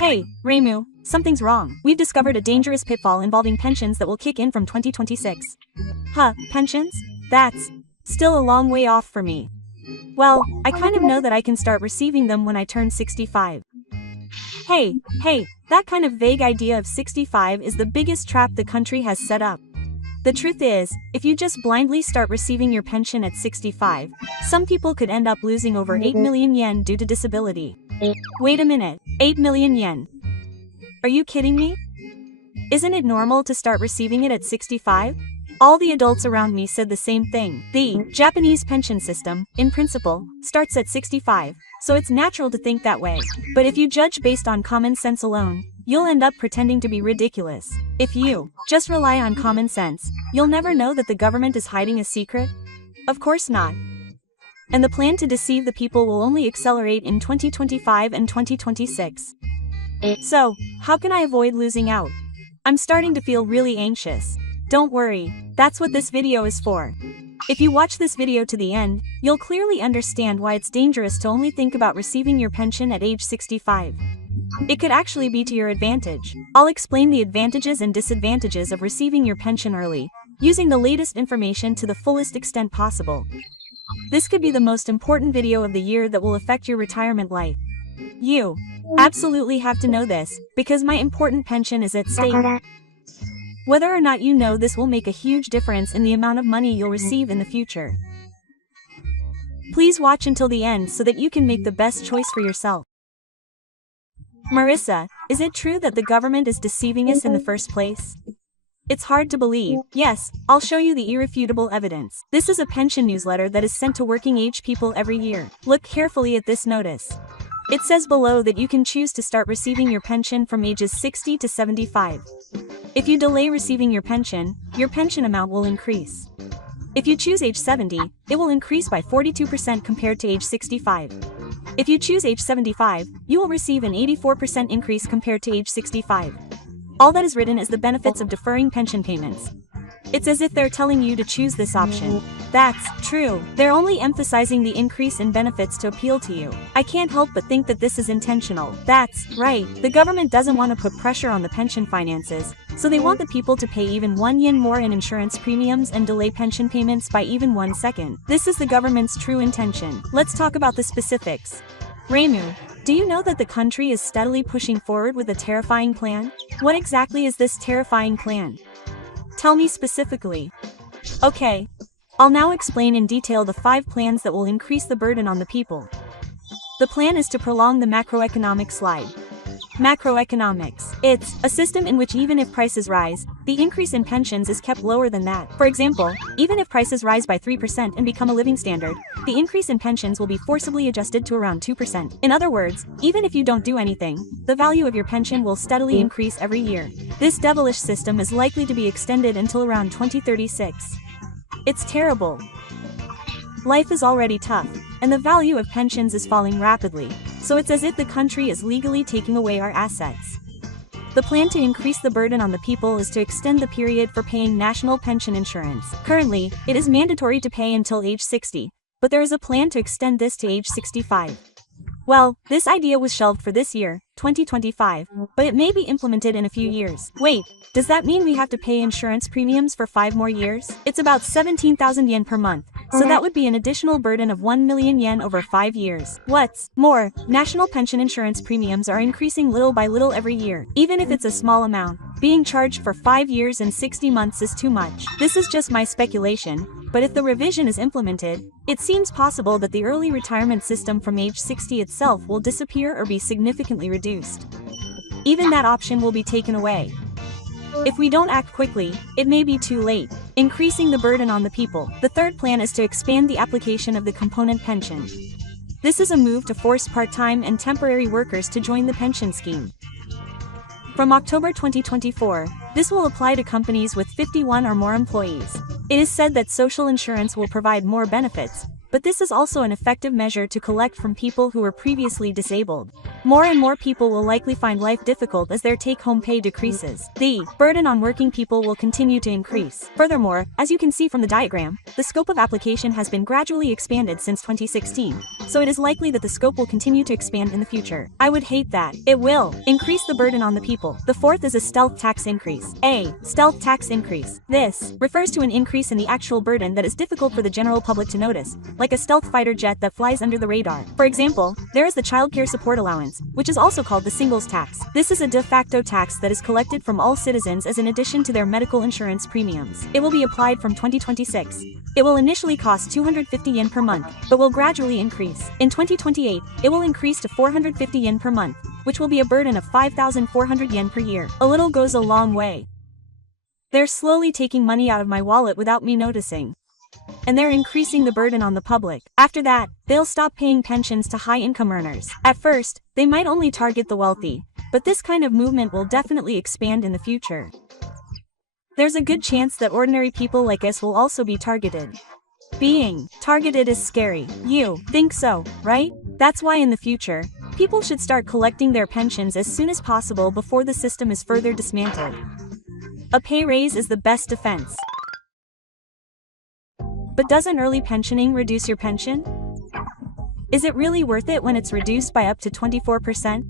Hey, Remu, something's wrong. We've discovered a dangerous pitfall involving pensions that will kick in from 2026. Huh, pensions? That's still a long way off for me. Well, I kind of know that I can start receiving them when I turn 65. Hey, that kind of vague idea of 65 is the biggest trap the country has set up. The truth is, if you just blindly start receiving your pension at 65, some people could end up losing over 8 million yen due to disability. Wait a minute, 8 million yen? Are you kidding me? Isn't it normal to start receiving it at 65? All the adults around me said the same thing. The Japanese pension system, in principle, starts at 65, so it's natural to think that way. But if you judge based on common sense alone, you'll end up pretending to be ridiculous. If you just rely on common sense, you'll never know that the government is hiding a secret. Of course not. And the plan to deceive the people will only accelerate in 2025 and 2026. So, how can I avoid losing out? I'm starting to feel really anxious. Don't worry, that's what this video is for. If you watch this video to the end, you'll clearly understand why it's dangerous to only think about receiving your pension at age 65. It could actually be to your advantage. I'll explain the advantages and disadvantages of receiving your pension early, using the latest information to the fullest extent possible. This could be the most important video of the year that will affect your retirement life. You absolutely have to know this, because my important pension is at stake. Whether or not you know this will make a huge difference in the amount of money you'll receive in the future. Please watch until the end so that you can make the best choice for yourself. Marissa, is it true that the government is deceiving us in the first place? It's hard to believe. Yes, I'll show you the irrefutable evidence. This is a pension newsletter that is sent to working age people every year. Look carefully at this notice. It says below that you can choose to start receiving your pension from ages 60 to 75. If you delay receiving your pension amount will increase. If you choose age 70, it will increase by 42% compared to age 65. If you choose age 75, you will receive an 84% increase compared to age 65. All that is written is the benefits of deferring pension payments. It's as if they're telling you to choose this option. That's true. They're only emphasizing the increase in benefits to appeal to you. I can't help but think that this is intentional. That's right. The government doesn't want to put pressure on the pension finances, so they want the people to pay even 1 yen more in insurance premiums and delay pension payments by even 1 second. This is the government's true intention. Let's talk about the specifics. Remu, do you know that the country is steadily pushing forward with a terrifying plan? What exactly is this terrifying plan? Tell me specifically. Okay. I'll now explain in detail the 5 plans that will increase the burden on the people. The plan is to prolong the macroeconomic slide. Macroeconomics. It's a system in which even if prices rise, the increase in pensions is kept lower than that. For example, even if prices rise by 3% and become a living standard, the increase in pensions will be forcibly adjusted to around 2%. In other words, even if you don't do anything, the value of your pension will steadily increase every year. This devilish system is likely to be extended until around 2036. It's terrible. Life is already tough, and the value of pensions is falling rapidly, so it's as if the country is legally taking away our assets. The plan to increase the burden on the people is to extend the period for paying national pension insurance. Currently, it is mandatory to pay until age 60, but there is a plan to extend this to age 65. Well, this idea was shelved for this year, 2025, but it may be implemented in a few years. Wait, does that mean we have to pay insurance premiums for 5 more years? It's about 17,000 yen per month, so that would be an additional burden of 1 million yen over 5 years. What's more, national pension insurance premiums are increasing little by little every year. Even if it's a small amount, being charged for 5 years and 60 months is too much. This is just my speculation, but if the revision is implemented, it seems possible that the early retirement system from age 60 itself will disappear or be significantly reduced. Even that option will be taken away. If we don't act quickly, it may be too late, increasing the burden on the people. The third plan is to expand the application of the component pension. This is a move to force part-time and temporary workers to join the pension scheme. From October 2024, this will apply to companies with 51 or more employees. It is said that social insurance will provide more benefits, but this is also an effective measure to collect from people who were previously disabled. More and more people will likely find life difficult as their take-home pay decreases. The burden on working people will continue to increase. Furthermore, as you can see from the diagram, the scope of application has been gradually expanded since 2016, so it is likely that the scope will continue to expand in the future. I would hate that. It will increase the burden on the people. The fourth is a stealth tax increase. A stealth tax increase. This refers to an increase in the actual burden that is difficult for the general public to notice, like a stealth fighter jet that flies under the radar. For example, there is the childcare support allowance, which is also called the singles tax. This is a de facto tax that is collected from all citizens as an addition to their medical insurance premiums. It will be applied from 2026. It will initially cost 250 yen per month, but will gradually increase. In 2028, it will increase to 450 yen per month, which will be a burden of 5,400 yen per year. A little goes a long way. They're slowly taking money out of my wallet without me noticing. And they're increasing the burden on the public. After that, they'll stop paying pensions to high-income earners. At first, they might only target the wealthy, but this kind of movement will definitely expand in the future. There's a good chance that ordinary people like us will also be targeted. Being targeted is scary. You think so, right? That's why in the future, people should start collecting their pensions as soon as possible before the system is further dismantled. A pay raise is the best defense. But doesn't early pensioning reduce your pension? Is it really worth it when it's reduced by up to 24%?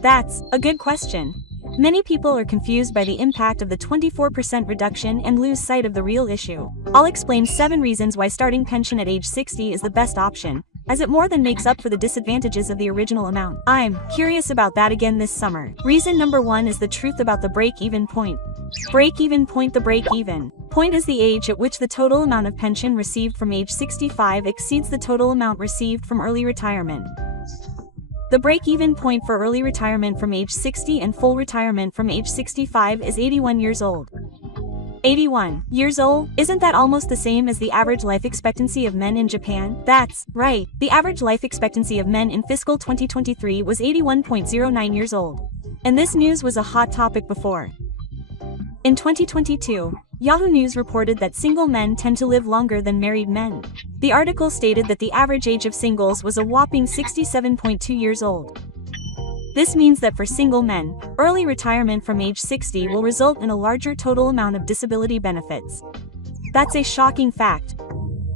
That's a good question. Many people are confused by the impact of the 24% reduction and lose sight of the real issue. I'll explain 7 reasons why starting pension at age 60 is the best option, as it more than makes up for the disadvantages of the original amount. I'm curious about that again this summer. Reason number 1 is the truth about the break-even point. Break-even point. The break-even point is the age at which the total amount of pension received from age 65 exceeds the total amount received from early retirement. The break-even point for early retirement from age 60 and full retirement from age 65 is 81 years old. 81 years old? Isn't that almost the same as the average life expectancy of men in Japan? That's right. The average life expectancy of men in fiscal 2023 was 81.09 years old. And this news was a hot topic before. In 2022, Yahoo News reported that single men tend to live longer than married men. The article stated that the average age of singles was a whopping 67.2 years old. This means that for single men, early retirement from age 60 will result in a larger total amount of disability benefits. That's a shocking fact.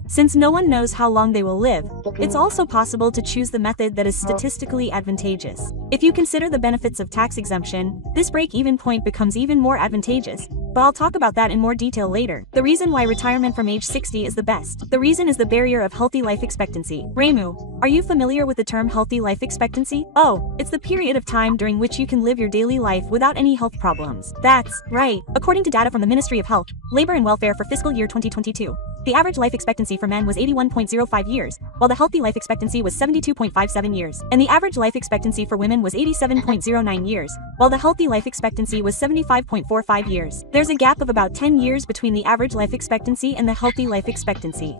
Since no one knows how long they will live, it's also possible to choose the method that is statistically advantageous. If you consider the benefits of tax exemption, this break-even point becomes even more advantageous, but I'll talk about that in more detail later. The reason why retirement from age 60 is the best. The reason is the barrier of healthy life expectancy. Reimu, are you familiar with the term healthy life expectancy? Oh, it's the period of time during which you can live your daily life without any health problems. That's right. According to data from the Ministry of Health, Labor and Welfare for fiscal year 2022, the average life expectancy for men was 81.05 years, while the healthy life expectancy was 72.57 years, and the average life expectancy for women was 87.09 years, while the healthy life expectancy was 75.45 years. There's a gap of about 10 years between the average life expectancy and the healthy life expectancy.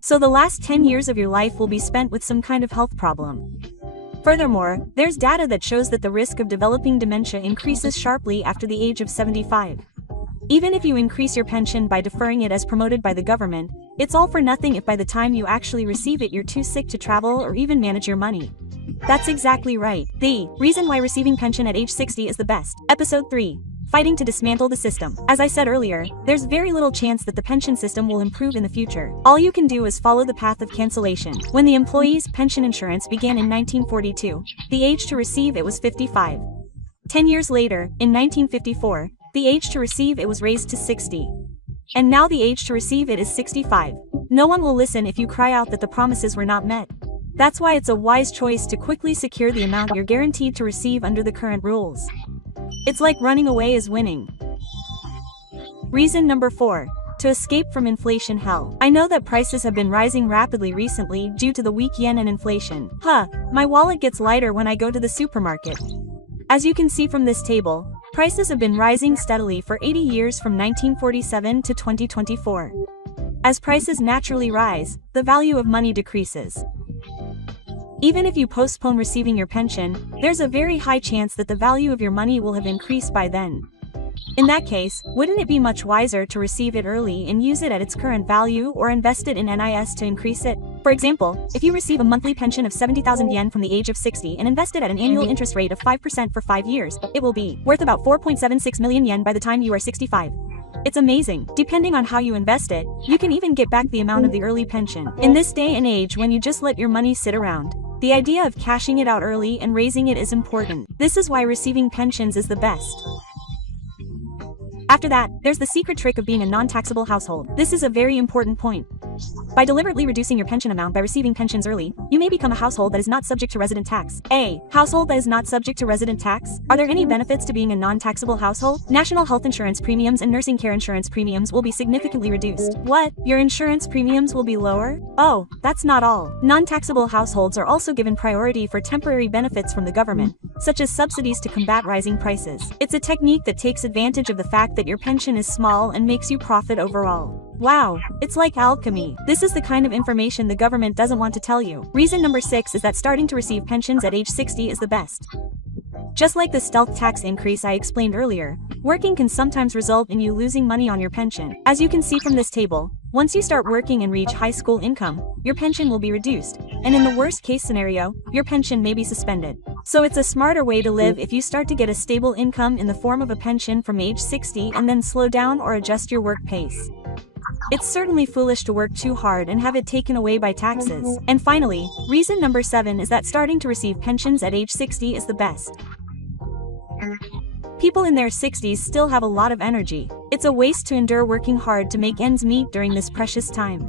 So the last 10 years of your life will be spent with some kind of health problem. Furthermore, there's data that shows that the risk of developing dementia increases sharply after the age of 75. Even if you increase your pension by deferring it as promoted by the government, it's all for nothing if by the time you actually receive it you're too sick to travel or even manage your money. That's exactly right. The reason why receiving pension at age 60 is the best. Episode 3. Fighting to dismantle the system. As I said earlier, there's very little chance that the pension system will improve in the future. All you can do is follow the path of cancellation. When the employees' pension insurance began in 1942, the age to receive it was 55. 10 years later, in 1954, the age to receive it was raised to 60. And now the age to receive it is 65. No one will listen if you cry out that the promises were not met. That's why it's a wise choice to quickly secure the amount you're guaranteed to receive under the current rules. It's like running away is winning. Reason number 4. To escape from inflation hell. I know that prices have been rising rapidly recently due to the weak yen and inflation. My wallet gets lighter when I go to the supermarket. As you can see from this table, prices have been rising steadily for 80 years from 1947 to 2024. As prices naturally rise, the value of money decreases. Even if you postpone receiving your pension, there's a very high chance that the value of your money will have increased by then. In that case, wouldn't it be much wiser to receive it early and use it at its current value or invest it in NIS to increase it? For example, if you receive a monthly pension of 70,000 yen from the age of 60 and invest it at an annual interest rate of 5% for 5 years, it will be worth about 4.76 million yen by the time you are 65. It's amazing. Depending on how you invest it, you can even get back the amount of the early pension. In this day and age when you just let your money sit around, the idea of cashing it out early and raising it is important. This is why receiving pensions is the best. After that, there's the secret trick of being a non-taxable household. This is a very important point. By deliberately reducing your pension amount by receiving pensions early, you may become a household that is not subject to resident tax. A household that is not subject to resident tax? Are there any benefits to being a non-taxable household? National health insurance premiums and nursing care insurance premiums will be significantly reduced. What? Your insurance premiums will be lower? Oh, that's not all. Non-taxable households are also given priority for temporary benefits from the government, such as subsidies to combat rising prices. It's a technique that takes advantage of the fact that your pension is small and makes you profit overall. Wow, it's like alchemy. This is the kind of information the government doesn't want to tell you. Reason number 6 is that starting to receive pensions at age 60 is the best. Just like the stealth tax increase I explained earlier, working can sometimes result in you losing money on your pension. As you can see from this table, once you start working and reach high school income, your pension will be reduced, and in the worst case scenario, your pension may be suspended. So it's a smarter way to live if you start to get a stable income in the form of a pension from age 60 and then slow down or adjust your work pace. It's certainly foolish to work too hard and have it taken away by taxes. And finally, reason number 7 is that starting to receive pensions at age 60 is the best. People in their 60s still have a lot of energy. It's a waste to endure working hard to make ends meet during this precious time.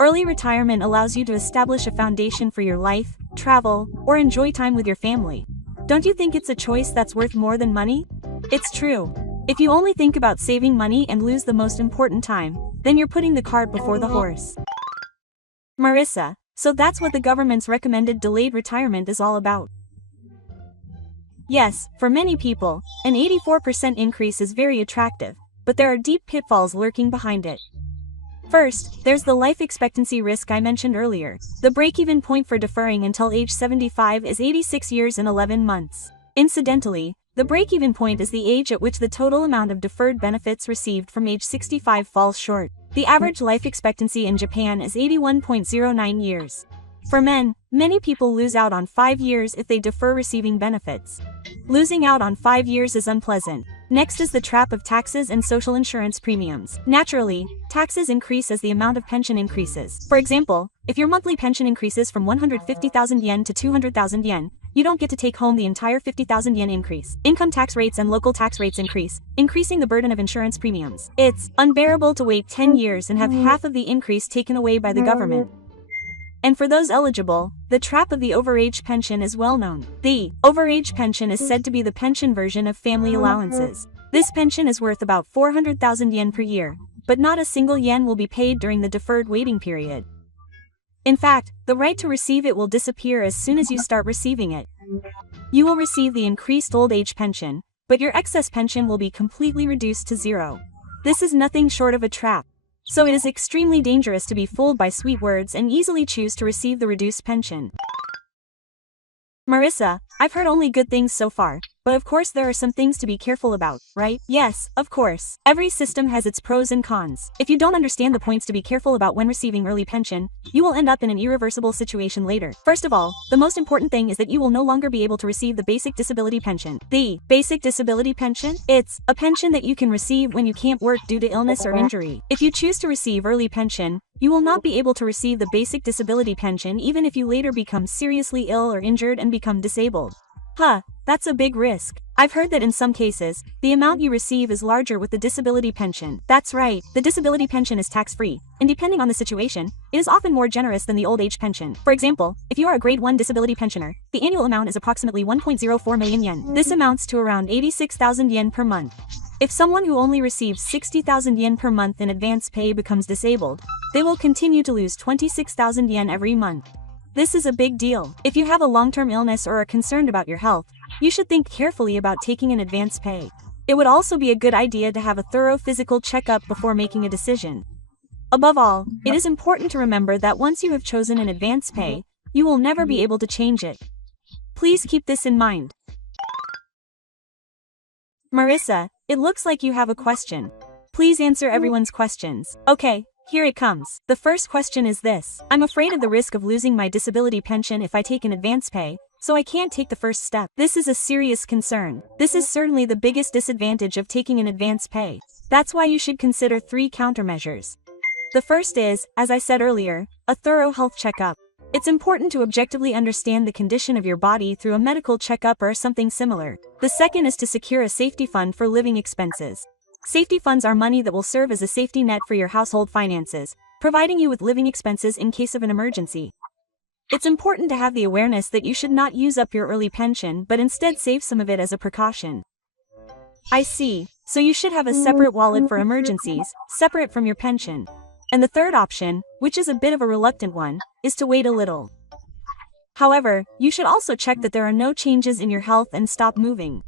Early retirement allows you to establish a foundation for your life, travel, or enjoy time with your family. Don't you think it's a choice that's worth more than money? It's true. If you only think about saving money and lose the most important time, then you're putting the cart before the horse. Marissa, so that's what the government's recommended delayed retirement is all about. Yes, for many people, an 84% increase is very attractive, but there are deep pitfalls lurking behind it. First, there's the life expectancy risk I mentioned earlier. The break-even point for deferring until age 75 is 86 years and 11 months. Incidentally, the break-even point is the age at which the total amount of deferred benefits received from age 65 falls short. The average life expectancy in Japan is 81.09 years. For men, many people lose out on 5 years if they defer receiving benefits. Losing out on 5 years is unpleasant. Next is the trap of taxes and social insurance premiums. Naturally, taxes increase as the amount of pension increases. For example, if your monthly pension increases from 150,000 yen to 200,000 yen, you don't get to take home the entire 50,000 yen increase. Income tax rates and local tax rates increase, increasing the burden of insurance premiums. It's unbearable to wait 10 years and have half of the increase taken away by the government. And for those eligible, the trap of the overage pension is well known. The overage pension is said to be the pension version of family allowances. This pension is worth about 400,000 yen per year, but not a single yen will be paid during the deferred waiting period. In fact, the right to receive it will disappear as soon as you start receiving it. You will receive the increased old age pension, but your excess pension will be completely reduced to zero. This is nothing short of a trap. So it is extremely dangerous to be fooled by sweet words and easily choose to receive the reduced pension. Marissa, I've heard only good things so far, but of course there are some things to be careful about, right? Yes, of course. Every system has its pros and cons. If you don't understand the points to be careful about when receiving early pension, you will end up in an irreversible situation later. First of all, the most important thing is that you will no longer be able to receive the basic disability pension. The basic disability pension? It's a pension that you can receive when you can't work due to illness or injury. If you choose to receive early pension, you will not be able to receive the basic disability pension even if you later become seriously ill or injured and become disabled. That's a big risk. I've heard that in some cases, the amount you receive is larger with the disability pension. That's right, the disability pension is tax-free, and depending on the situation, it is often more generous than the old age pension. For example, if you are a grade 1 disability pensioner, the annual amount is approximately 1.04 million yen. This amounts to around 86,000 yen per month. If someone who only receives 60,000 yen per month in advance pay becomes disabled, they will continue to lose 26,000 yen every month. This is a big deal. If you have a long-term illness or are concerned about your health, you should think carefully about taking an advance pay. It would also be a good idea to have a thorough physical checkup before making a decision. Above all, it is important to remember that once you have chosen an advance pay, you will never be able to change it. Please keep this in mind. Marissa, it looks like you have a question. Please answer everyone's questions. Okay, here it comes. The first question is this. I'm afraid of the risk of losing my disability pension if I take an advance pay, so I can't take the first step. This is a serious concern. This is certainly the biggest disadvantage of taking an advance pay. That's why you should consider 3 countermeasures. The first is, as I said earlier, a thorough health checkup. It's important to objectively understand the condition of your body through a medical checkup or something similar. The second is to secure a safety fund for living expenses. Safety funds are money that will serve as a safety net for your household finances, providing you with living expenses in case of an emergency. It's important to have the awareness that you should not use up your early pension but instead save some of it as a precaution. I see, so you should have a separate wallet for emergencies, separate from your pension. And the third option, which is a bit of a reluctant one, is to wait a little. However, you should also check that there are no changes in your health and stop moving.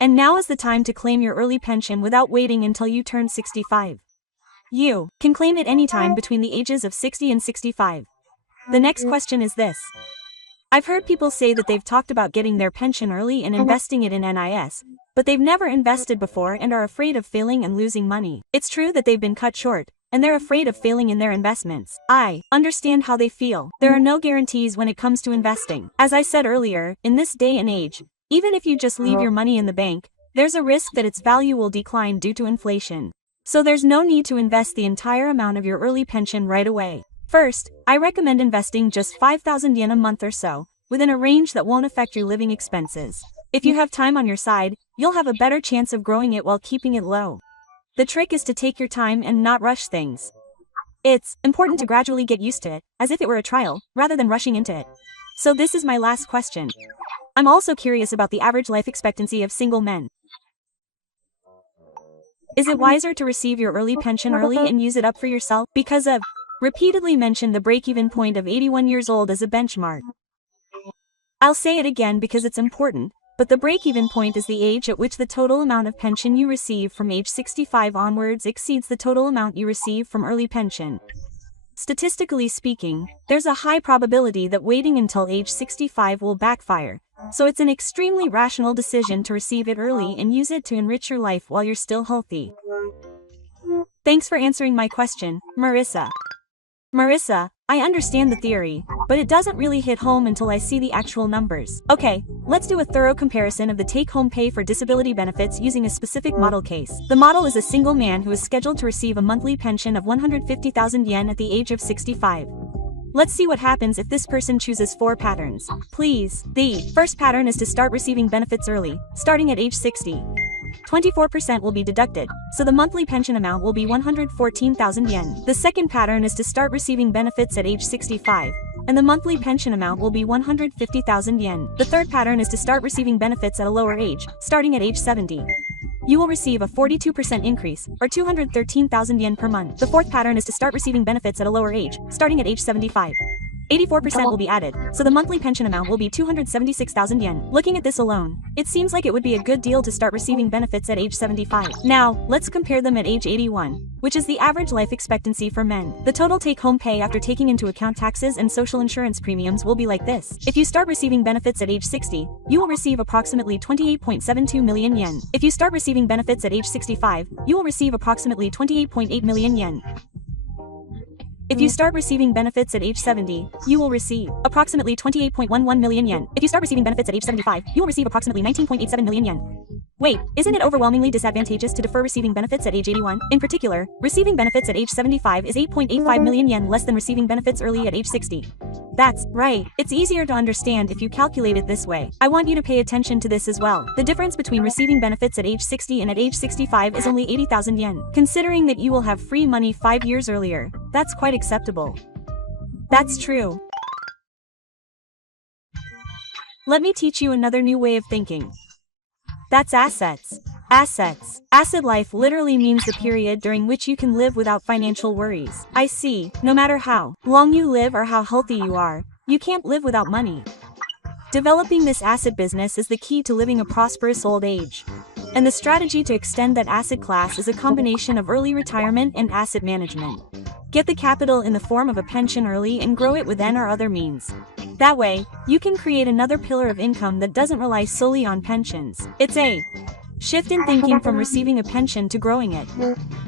And now is the time to claim your early pension without waiting until you turn 65. You can claim it anytime between the ages of 60 and 65. The next question is this. I've heard people say that they've talked about getting their pension early and investing it in NIS, but they've never invested before and are afraid of failing and losing money. It's true that they've been cut short, and they're afraid of failing in their investments. I understand how they feel. There are no guarantees when it comes to investing. As I said earlier, in this day and age, even if you just leave your money in the bank, there's a risk that its value will decline due to inflation. So there's no need to invest the entire amount of your early pension right away. First, I recommend investing just 5,000 yen a month or so, within a range that won't affect your living expenses. If you have time on your side, you'll have a better chance of growing it while keeping it low. The trick is to take your time and not rush things. It's important to gradually get used to it, as if it were a trial, rather than rushing into it. So this is my last question. I'm also curious about the average life expectancy of single men. Is it wiser to receive your early pension early and use it up for yourself? Because I've repeatedly mentioned the break-even point of 81 years old as a benchmark. I'll say it again because it's important, but the break-even point is the age at which the total amount of pension you receive from age 65 onwards exceeds the total amount you receive from early pension. Statistically speaking, there's a high probability that waiting until age 65 will backfire, so it's an extremely rational decision to receive it early and use it to enrich your life while you're still healthy. Thanks for answering my question, Marissa. Marissa, I understand the theory, but it doesn't really hit home until I see the actual numbers. Okay, let's do a thorough comparison of the take-home pay for disability benefits using a specific model case. The model is a single man who is scheduled to receive a monthly pension of 150,000 yen at the age of 65. Let's see what happens if this person chooses 4 patterns. Please. The first pattern is to start receiving benefits early, starting at age 60. 24% will be deducted, so the monthly pension amount will be 114,000 yen. The second pattern is to start receiving benefits at age 65, and the monthly pension amount will be 150,000 yen. The third pattern is to start receiving benefits at a lower age, starting at age 70. You will receive a 42% increase, or 213,000 yen per month. The fourth pattern is to start receiving benefits at a lower age, starting at age 75. 84% will be added, so the monthly pension amount will be 276,000 yen. Looking at this alone, it seems like it would be a good deal to start receiving benefits at age 75. Now, let's compare them at age 81, which is the average life expectancy for men. The total take-home pay after taking into account taxes and social insurance premiums will be like this. If you start receiving benefits at age 60, you will receive approximately 28.72 million yen. If you start receiving benefits at age 65, you will receive approximately 28.8 million yen. If you start receiving benefits at age 70, you will receive approximately 28.11 million yen. If you start receiving benefits at age 75, you will receive approximately 19.87 million yen. Wait, isn't it overwhelmingly disadvantageous to defer receiving benefits at age 81? In particular, receiving benefits at age 75 is 8.85 million yen less than receiving benefits early at age 60. That's right. It's easier to understand if you calculate it this way. I want you to pay attention to this as well. The difference between receiving benefits at age 60 and at age 65 is only 80,000 yen. Considering that you will have free money 5 years earlier, that's quite acceptable. That's true. Let me teach you another new way of thinking. That's assets. Assets. Asset life literally means the period during which you can live without financial worries. I see, no matter how long you live or how healthy you are, you can't live without money. Developing this asset business is the key to living a prosperous old age. And the strategy to extend that asset class is a combination of early retirement and asset management. Get the capital in the form of a pension early and grow it with N or other means. That way, you can create another pillar of income that doesn't rely solely on pensions. It's a shift in thinking from receiving a pension to growing it.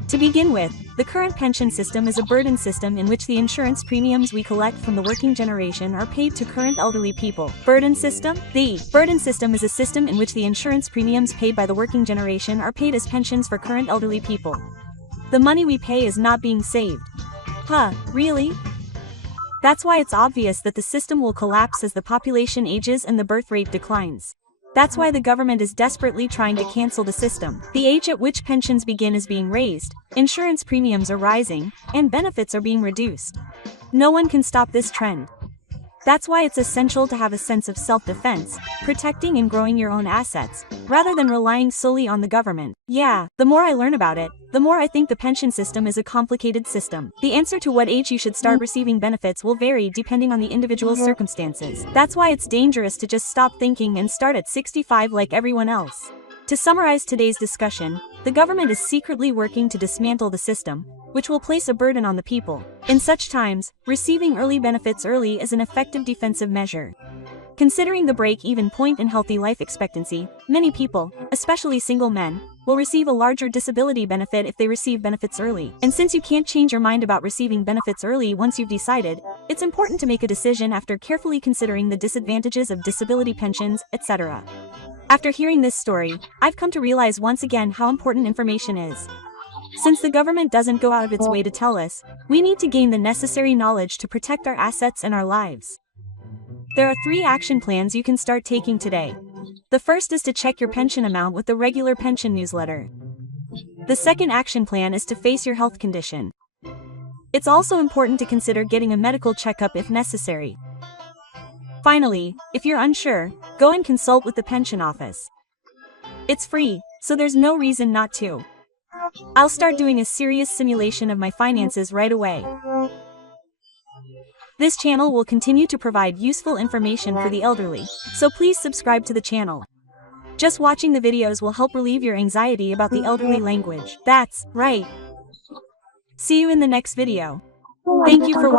To begin with, the current pension system is a burden system in which the insurance premiums we collect from the working generation are paid to current elderly people. Burden system? The burden system is a system in which the insurance premiums paid by the working generation are paid as pensions for current elderly people. The money we pay is not being saved. Huh, really? That's why it's obvious that the system will collapse as the population ages and the birth rate declines. That's why the government is desperately trying to cancel the system. The age at which pensions begin is being raised, insurance premiums are rising, and benefits are being reduced. No one can stop this trend. That's why it's essential to have a sense of self-defense, protecting and growing your own assets, rather than relying solely on the government. Yeah, the more I learn about it, the more I think the pension system is a complicated system. The answer to what age you should start receiving benefits will vary depending on the individual circumstances. That's why it's dangerous to just stop thinking and start at 65 like everyone else. To summarize today's discussion, the government is secretly working to dismantle the system, which will place a burden on the people. In such times, receiving early benefits early is an effective defensive measure. Considering the break-even point in healthy life expectancy, many people, especially single men, will receive a larger disability benefit if they receive benefits early. And since you can't change your mind about receiving benefits early once you've decided, it's important to make a decision after carefully considering the disadvantages of disability pensions, etc. After hearing this story, I've come to realize once again how important information is. Since the government doesn't go out of its way to tell us, we need to gain the necessary knowledge to protect our assets and our lives. There are 3 action plans you can start taking today. The first is to check your pension amount with the regular pension newsletter. The second action plan is to face your health condition. It's also important to consider getting a medical checkup if necessary. Finally, if you're unsure, go and consult with the pension office. It's free, so there's no reason not to. I'll start doing a serious simulation of my finances right away. This channel will continue to provide useful information for the elderly, so please subscribe to the channel. Just watching the videos will help relieve your anxiety about the elderly language. That's right. See you in the next video. Thank you for watching.